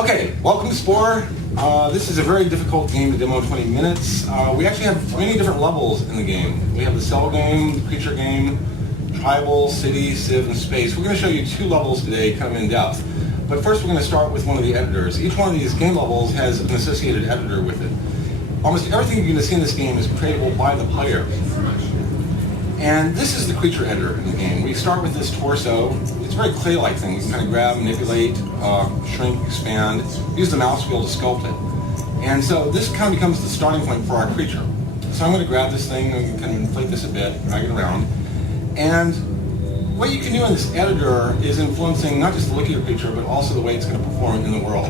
Okay, welcome to Spore. This is a very difficult game to demo in 20 minutes. We actually have many different levels in the game. We have the cell game, the creature game, tribal, city, civ, and space. We're going to show you 2 levels today, kind of in depth. But first we're going to start with one of the editors. Each one of these game levels has an associated editor with it. Almost everything you're going to see in this game is creatable by the player. And this is the creature editor in the game. We start with this torso. It's a very clay-like thing. You can kind of grab, manipulate, shrink, expand, use the mouse wheel to sculpt it. And so this kind of becomes the starting point for our creature. So I'm going to grab this thing and kind of inflate this a bit, drag it around. And what you can do in this editor is influencing not just the look of your creature, but also the way it's going to perform in the world.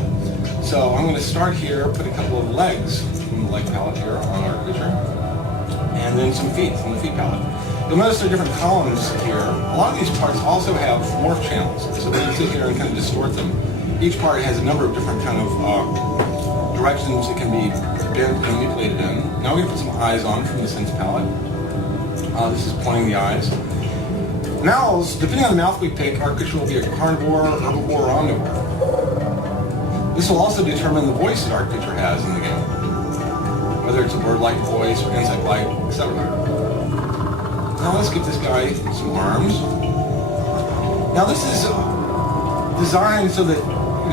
So I'm going to start here, put a couple of legs from the leg palette here on our creature, and then some feet from the feet palette. You'll notice there are different columns here. A lot of these parts also have morph channels, so we can sit here and kind of distort them. Each part has a number of different kind of directions it can be bent and manipulated in. Now we're going to put some eyes on from the sense palette. This is pointing the eyes. Mouths, depending on the mouth we pick, our creature will be a carnivore, herbivore, or omnivore. This will also determine the voice that our creature has in the game, whether it's a bird-like voice or insect-like, etc. Now let's give this guy some arms. Now this is designed so that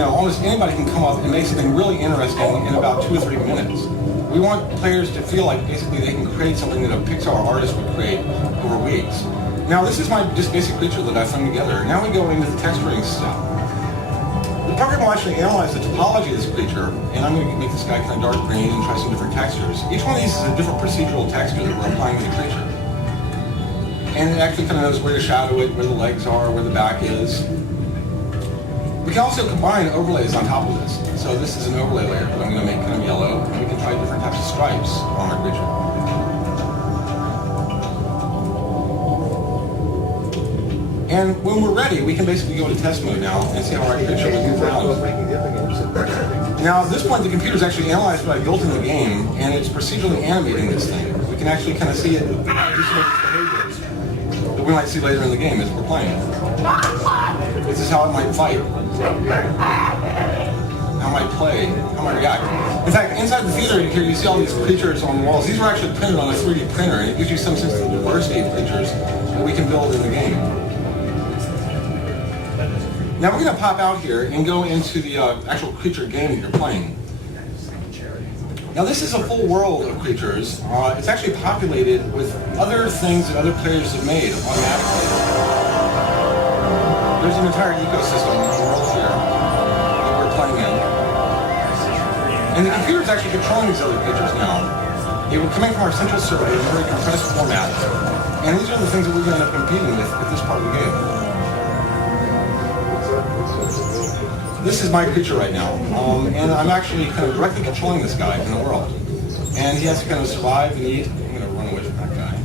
almost anybody can come up and make something really interesting in about 2 or 3 minutes. We want players to feel like basically they can create something that a Pixar artist would create over weeks. Now this is my just basic creature that I've thrown together. Now we go into the texturing step. The program will actually analyze the topology of this creature, and I'm going to make this guy kind of dark green and try some different textures. Each one of these is a different procedural texture that we're applying to the creature. And it actually kind of knows where to shadow it, where the legs are, where the back is. We can also combine overlays on top of this. So this is an overlay layer that I'm going to make kind of yellow, and we can try different types of stripes on our creature. And when we're ready, we can basically go into test mode now and see how our creature moves around. Now at this point, the computer's actually analyzed what I built in the game, and it's procedurally animating this thing. We can actually kind of see it do some of its behaviors that we might see later in the game as we're playing. This is how it might fight, how it might play, how it might react. In fact, inside the theater here, you see all these creatures on the walls. These were actually printed on a 3D printer, and it gives you some sense of the diversity of creatures that we can build in the game. Now we're going to pop out here and go into the actual creature game that you're playing. Now this is a full world of creatures. It's actually populated with other things that other players have made automatically. There's an entire ecosystem of the world here that we're playing in. And the computer is actually controlling these other creatures now. They were coming from our central server in a very compressed format. And these are the things that we're going to end up competing with this part of the game. This is my creature right now, and I'm actually kind of directly controlling this guy in the world. And he has to kind of survive and eat. I'm going to run away from that guy.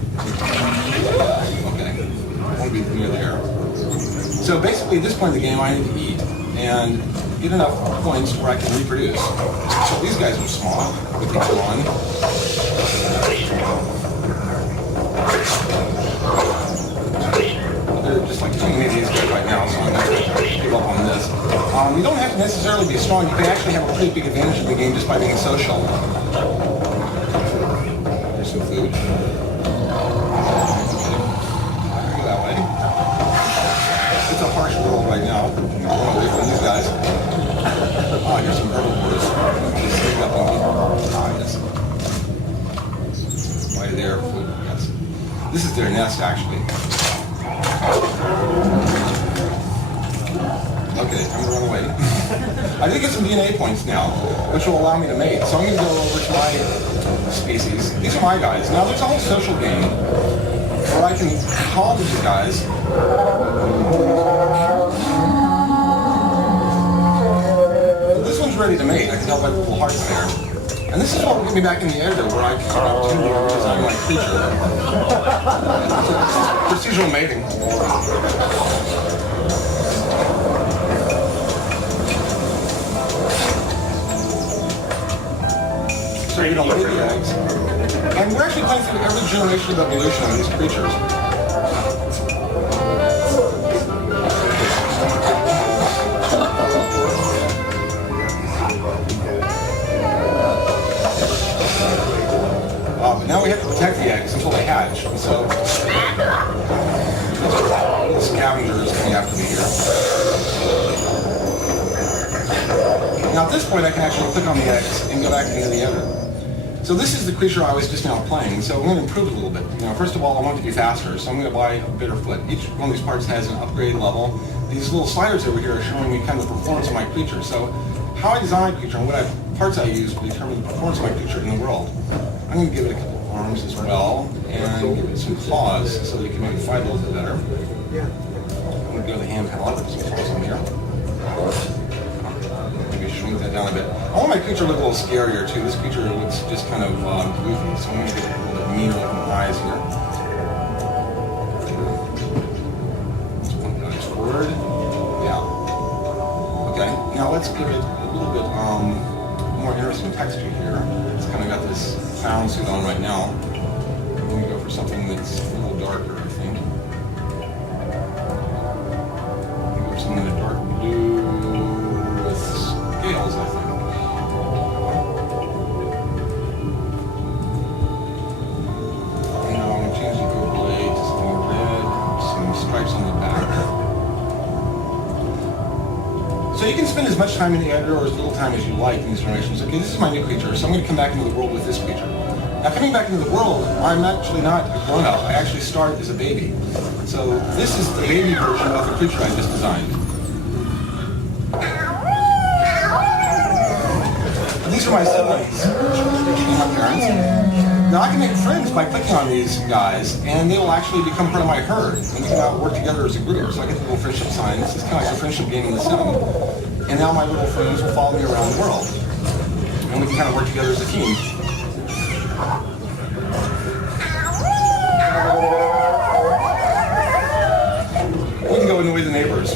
Okay, I want to be near there. So basically at this point in the game I need to eat and get enough points where I can reproduce. So these guys are small. We take them on. They're just like too many of these guys right now, so I'm going to give up on this. You don't have to necessarily be strong. You can actually have a pretty big advantage in the game just by being social. There's some food. Go that way. It's a harsh world right now. I'm going to run away from these guys. Here's some herbivores. Just sneak up on me. Yes. Right there. Food. Yes. This is their nest, actually. Okay, I'm going to run away. I did get some DNA points now, which will allow me to mate. So I'm going to go over to my species. These are my guys. Now there's a whole social game where I can call these guys. This one's ready to mate. I can tell by the little hearts there. And this is what will get me back in the editor where I can continue to design my creature. Procedural mating. So we don't lay the eggs. And we're actually playing through every generation of evolution of these creatures. eggs until they hatch. And so little scavengers coming after me here. Now at this point I can actually click on the eggs and go back into the editor. So this is the creature I was just now playing, so I'm going to improve it a little bit. First of all, I want it to be faster, so I'm going to buy a bitter foot. Each one of these parts has an upgrade level. These little sliders over here are showing me kind of the performance of my creature. So how I design my creature and what parts I use will determine the performance of my creature in the world. I'm going to give it a couple of arms as well, and give it some claws so that it can maybe fight a little bit better. I'm going to go to the hand panel. I'll put some claws on here. Shrink that down a bit. I want my creature to look a little scarier too. This creature looks just kind of goofy, so I'm going to get a little bit meaner looking eyes here. Let's point that forward. Yeah. Okay, now let's give it a little bit more interesting texture here. It's kind of got this clown suit on right now. I'm going to go for something that's a little darker, I think. Go for something in a dark blue. Scales, I think. And now I'm going to change the overlay to something red, some stripes on the back. So you can spend as much time in the editor or as little time as you like in these generations. Okay, this is my new creature, so I'm going to come back into the world with this creature. Now coming back into the world, I'm actually not a grown-up. I actually start as a baby. So this is the baby version of the creature I just designed. These are my siblings and my parents. Now I can make friends by clicking on these guys, and they will actually become part of my herd, and we can now work together as a group. So I get the little friendship signs. It's kind of like a friendship game in the sim. And now my little friends will follow me around the world, and we can kind of work together as a team. We can go annoy the neighbors.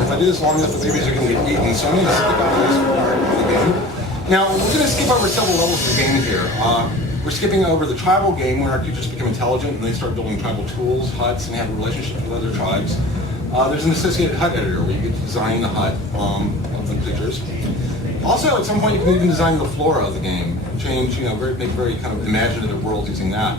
If I do this long enough, the babies are going to get eaten, so I'm going to skip over this part of the game. Now, we're going to skip over several levels of the game here. We're skipping over the tribal game, where our creatures become intelligent and they start building tribal tools, huts, and have relationships with other tribes. There's an associated hut editor, where you get to design the hut of the creatures. Also, at some point, you can even design the flora of the game, change, make very kind of imaginative worlds using that.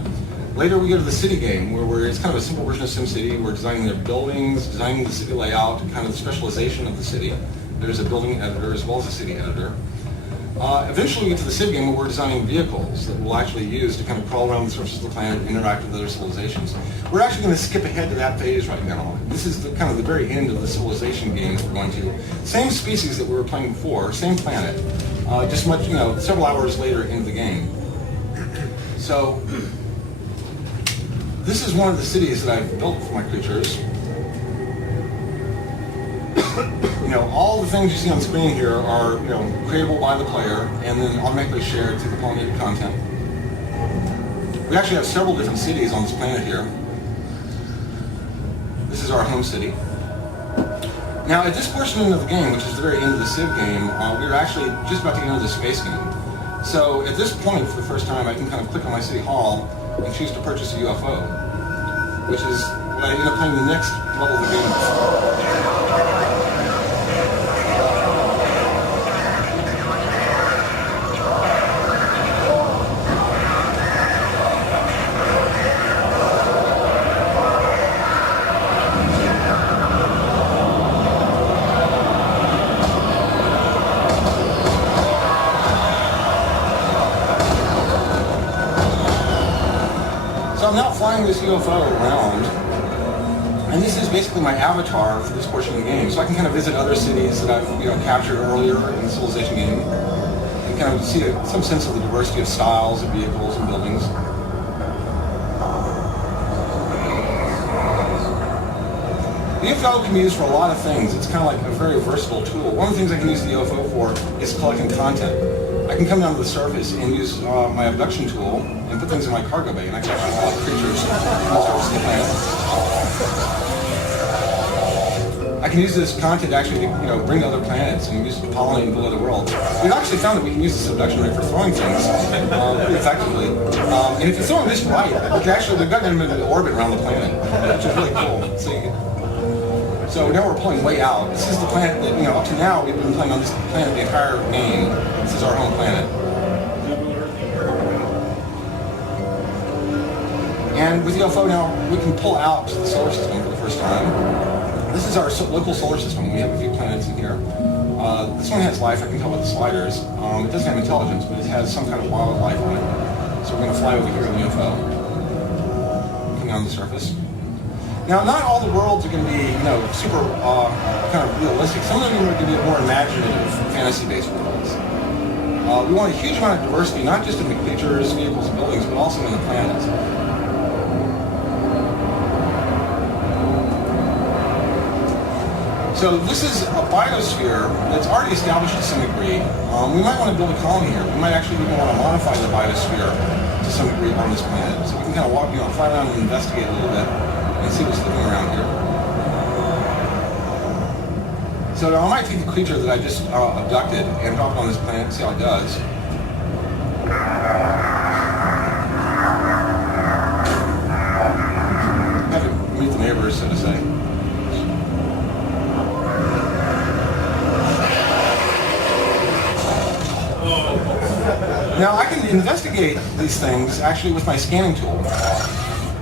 Later we go to the city game, where it's kind of a simple version of SimCity. We're designing their buildings, designing the city layout, kind of the specialization of the city. There's a building editor as well as a city editor. Eventually we get to the civ game where we're designing vehicles that we'll actually use to kind of crawl around the surface of the planet and interact with other civilizations. We're actually going to skip ahead to that phase right now. This is kind of the very end of the civilization game that we're going to. Same species that we were playing before, same planet, just much, several hours later into the game. So, this is one of the cities that I've built for my creatures. All the things you see on screen here are, creatable by the player and then automatically shared to the pollinated content. We actually have several different cities on this planet here. This is our home city. Now, at this portion of the game, which is the very end of the Civ game, we're actually just about to get into the space game. So, at this point, for the first time, I can kind of click on my city hall and choose to purchase a UFO, which is what I end up playing the next level of the game. I'm now flying this UFO around, and this is basically my avatar for this portion of the game. So I can kind of visit other cities that I've captured earlier in the civilization game, and kind of see some sense of the diversity of styles of vehicles and buildings. The UFO can be used for a lot of things. It's kind of like a very versatile tool. One of the things I can use the UFO for is collecting content. I can come down to the surface and use my abduction tool and put things in my cargo bay, and I can find a lot of creatures on the surface of the planet. I can use this content actually to bring to other planets and use it to pollinate and build other worlds. We've actually found that we can use this abduction ray for throwing things pretty effectively. And if you throw them this right, they've gotten them into orbit around the planet, which is really cool. So now we're pulling way out. This is the planet that, up to now we've been playing on this planet the entire game. This is our home planet. And with UFO now, we can pull out the solar system for the first time. This is our local solar system. We have a few planets in here. This one has life, I can tell by the sliders. It doesn't have intelligence, but it has some kind of wildlife on it. So we're going to fly over here in the UFO. Coming on the surface. Now, not all the worlds are going to be, super kind of realistic. Some of them are going to be more imaginative, fantasy-based worlds. We want a huge amount of diversity, not just in the creatures, vehicles, and buildings, but also in the planets. So this is a biosphere that's already established to some degree. We might want to build a colony here. We might actually even want to modify the biosphere to some degree on this planet. So we can kind of walk, fly around and investigate a little bit and see what's living around here. So I might take the creature that I just abducted and drop it on this planet and see how it does. Have to meet the neighbors, so to say. Now I can investigate these things actually with my scanning tool.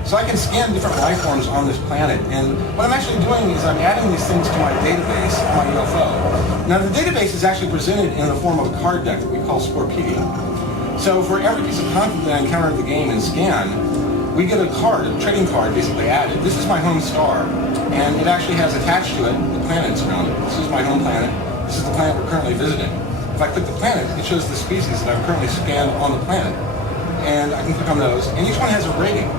So I can scan different life forms on this planet, and what I'm actually doing is I'm adding these things to my database on my UFO. Now the database is actually presented in the form of a card deck that we call Sporepedia. So for every piece of content that I encounter in the game and scan, we get a card, a trading card basically added. This is my home star, and it actually has attached to it the planets around it. This is my home planet. This is the planet we're currently visiting. If I click the planet, it shows the species that I've currently scanned on the planet. And I can click on those, and each one has a rating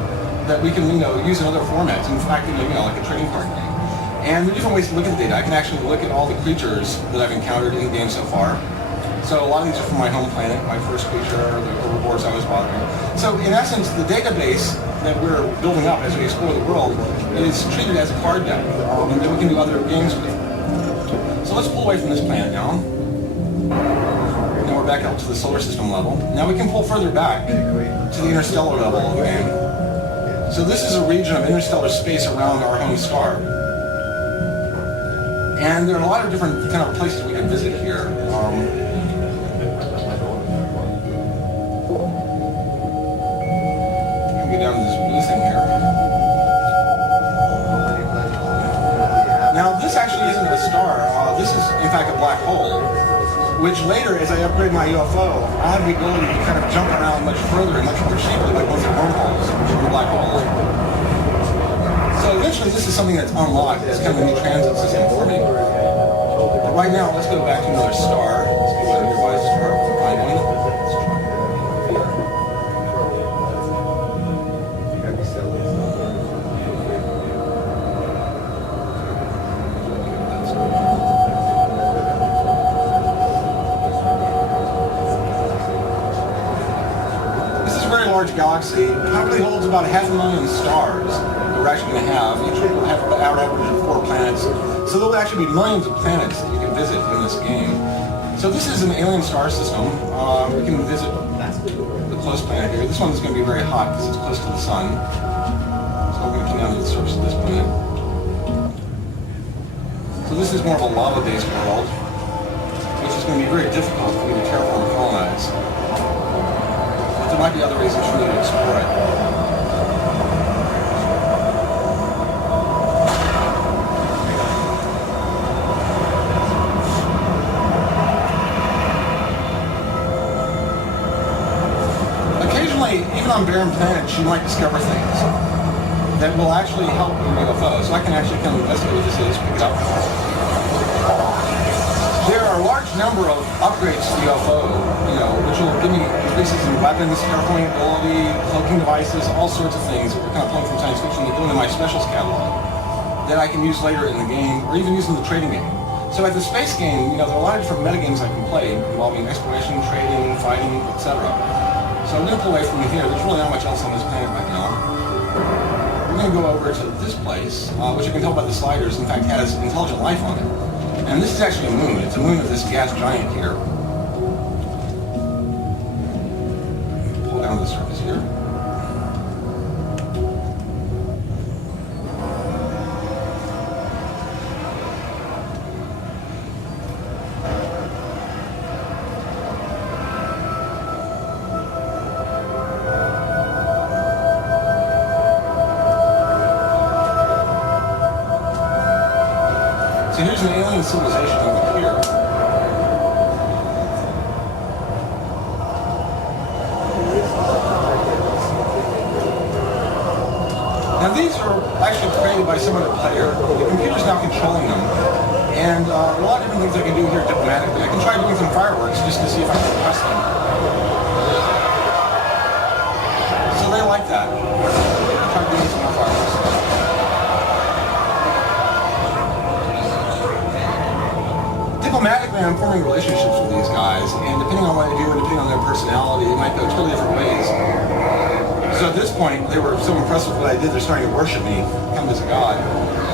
that we can, use in other formats. In fact, like a trading card game. And there are different ways to look at the data. I can actually look at all the creatures that I've encountered in the game so far. So a lot of these are from my home planet, my first creature, the herbivores I was bothering. So in essence, the database that we're building up as we explore the world is treated as a card deck, and then we can do other games with. So let's pull away from this planet now. Now we're back up to the solar system level. Now we can pull further back to the interstellar level of the game. So this is a region of interstellar space around our home star. And there are a lot of different kind of places we can visit here. Go down to this blue thing here. Now this actually isn't a star. This is in fact a black hole, which later, as I upgrade my UFO, I'll have the ability to kind of jump around much further and much more cheaply, like going through wormholes or black holes. So eventually this is something that's unlocked. It's kind of a new transit system for me. But right now, let's go back to another star. Let's go to a nearby star. Find one. Large galaxy probably holds about 500,000 stars that we're actually going to have. Each will have an average of 4 planets. So there will actually be millions of planets that you can visit in this game. So this is an alien star system. We can visit the close planet here. This one's going to be very hot because it's close to the sun. So we're going to come down to the surface of this planet. So this is more of a lava-based world, which is going to be very difficult for me to terraform and colonize. There might be other reasons for me to explore it. Occasionally, even on barren planets, you might discover things that will actually help your UFO. So I can actually come investigate what this is, pick it up. There are a large number of upgrades to the UFO, which will give me increases in weapons, terraforming ability, cloaking devices, all sorts of things that we're kind of pulling from science fiction and doing in my specials catalog that I can use later in the game, or even use in the trading game. So at the space game, there are a lot of different metagames I can play involving exploration, trading, fighting, etc. So I'm going to pull away from here. There's really not much else on this planet right now. We're going to go over to this place, which you can tell by the sliders, in fact, has intelligent life on it. And this is actually a moon. It's a moon of this gas giant here. Pull down to the surface here. So here's an alien civilization over here. Now these are actually created by some other player. The computer's now controlling them. And a lot of different things I can do here diplomatically. I can try doing some fireworks just to see if I can impress them. So they like that. I'll try doing some more fireworks. Diplomatically, I'm forming relationships with these guys, and depending on what I do and depending on their personality, it might go totally different ways. So at this point, they were so impressed with what I did, they're starting to worship me, come as a god.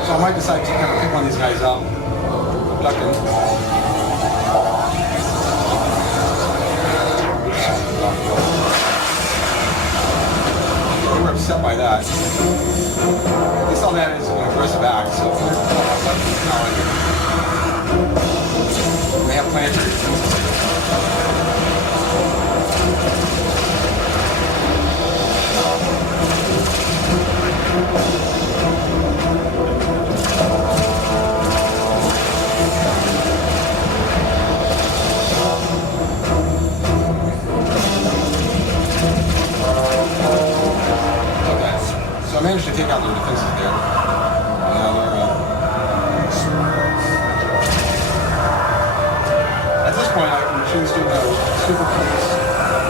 So I might decide to kind of pick one of these guys up, abduct him. They were upset by that. They saw that as an aggressive act, so they have planters. So I managed to take out their defenses there. At this point, I can choose to go super keys.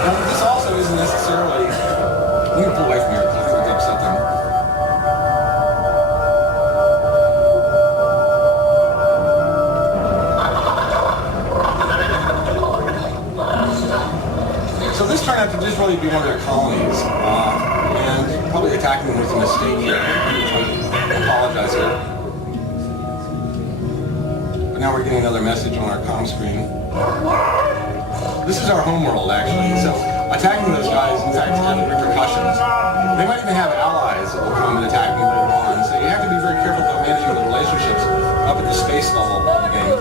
Now, this also isn't necessarily. I'm going to pull away from here because I think we upset them. So this turned out to just really be one of their colonies. And probably attacking them was a mistake here. I apologize here. But now we're getting another message on our comm screen. This is our homeworld, actually. So attacking those guys, in fact, have repercussions. They might even have allies that will come and attack me later on. So you have to be very careful about managing the relationships up at the space level of the game.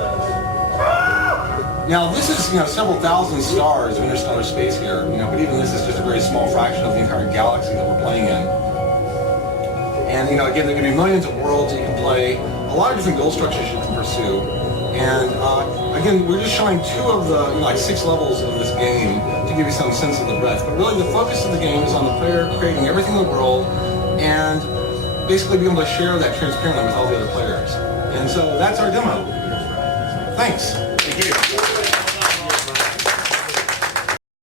Now this is, several thousand stars of interstellar space here, but even this is just a very small fraction of the entire galaxy that we're playing in. And, again, there are going to be millions of worlds that you can play, a lot of different goal structures you can pursue. And, again, we're just showing 2 of the, 6 levels of this game to give you some sense of the breadth. But really the focus of the game is on the player creating everything in the world and basically being able to share that transparently with all the other players. And so that's our demo. Thanks. Thank you.